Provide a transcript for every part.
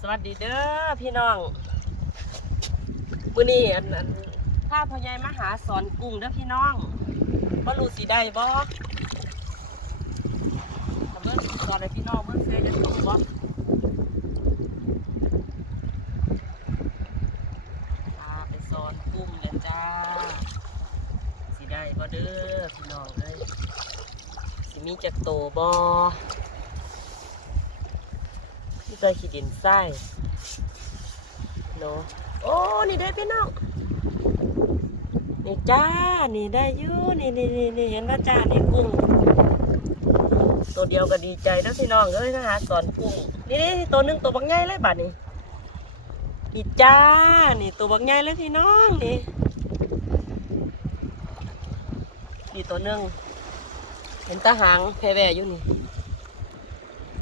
สวัสดีเด้อพี่น้องมื้อนี้อันอันข้าพ่อใหญ่มาหาสอนกุ้งเด้อพี่น้องบ่รู้สิได้บ่ถ้าเบิ่งสอนให้พี่น้องเบิ่งเสียจะถูกบ่พาไปสอนกุ้งเลยจ้า สิได้บ่เด้อพี่น้องเอ้ยสิมีจักโตบ่ นี่ขี้ดินไส้เนาะโอ้ นี่ได้พี่น้องนี่จ้า นี่ได้อยู่นี่นี่นี่นี่เห็นว่าจ้า นี่กุ้ง ตัวเดียวก็ดีใจแล้วพี่น้องเอ้ยนะฮะสอนกุ้ง นี่นี่ตัวนึงตัวบักใหญ่เลยบัดนี้นี่จ้า นี่ตัวบักใหญ่เลยพี่น้องนี่นี่ตัวนึงเห็นตาหางแพรแวอยู่นี่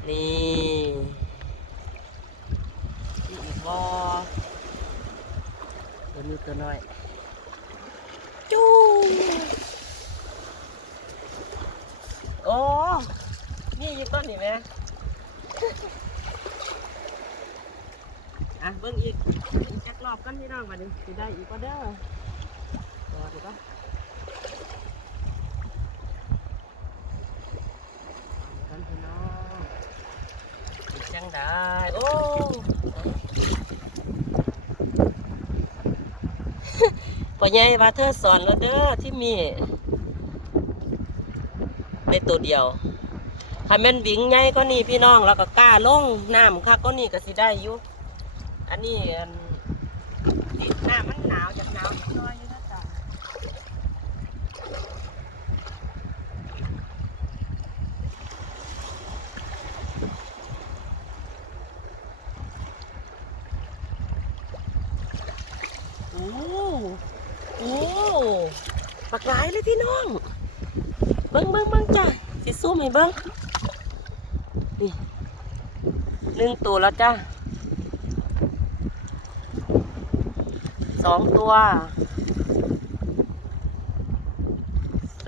นี่ นี่อีกวอตัวนี้ตัวน้อย จูโอ้นี่อยี่ต้นนี่ไหมอะเบิ่งอีกอีกจักรอบกันพี่น้องมาดิสิได้อีกก็เด้อรอดูก่อนกันพี่น้องอีกจังได้โอ้ พ่อใหญ่ว่าเธอสอนแล้วเด้อที่มีในตัวเดียวถ้าแม่นวิ่งใหญ่ก็นี่พี่น้องแล้วก็กล้าลงน้ำค่ะก็นี่ก็สิได้อยู่อันนี้นติดน้ำมันหนาวจากหนาวนิดน้อยอยู่นะจ๊ะโอ้ โอ้ปักหลายเลยพี่น้อง เบิ้งเบิ้งเบิ้งจ้ะสิสู้ไหมเบิ้งนี่หนึ่งตัวแล้วจ้ะสองตัว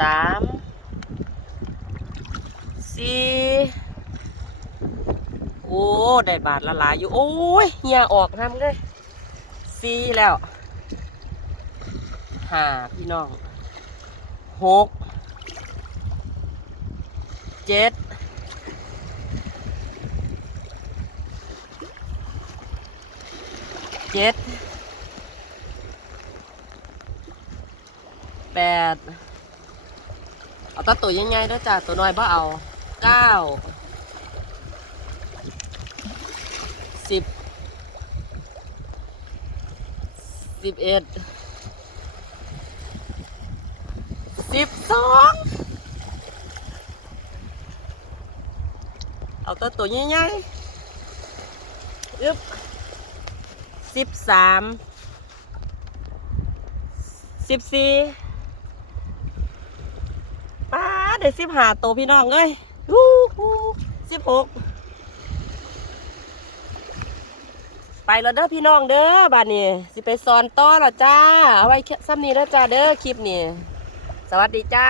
สามสี่โอ้ ได้บาทละหลายอยู่ โอ้ยเหียออกทำเลยสี่แล้ว ห้าพี่น้องหกเจ็ดเจ็ดแปดเอาแตาตัวยังไงด้วยจ้ะตัวน้อยบ่เอาเก้าสิบสิบเอ็ด สิบสองเอาตัวตัวใหญ่ๆอึบสิบสามสิบสี่ป้าได้สิบห้าตัวพี่น้องเอ้ยฮู้ฮู้สิบหกไปแล้วเด้อพี่น้องเด้อบ้านนี้สิไปสอนต่อแล้วจ้า เอาไว้ซ้ำนี้แล้วจ้าเด้อคลิปนี้ สวัสดีจ้า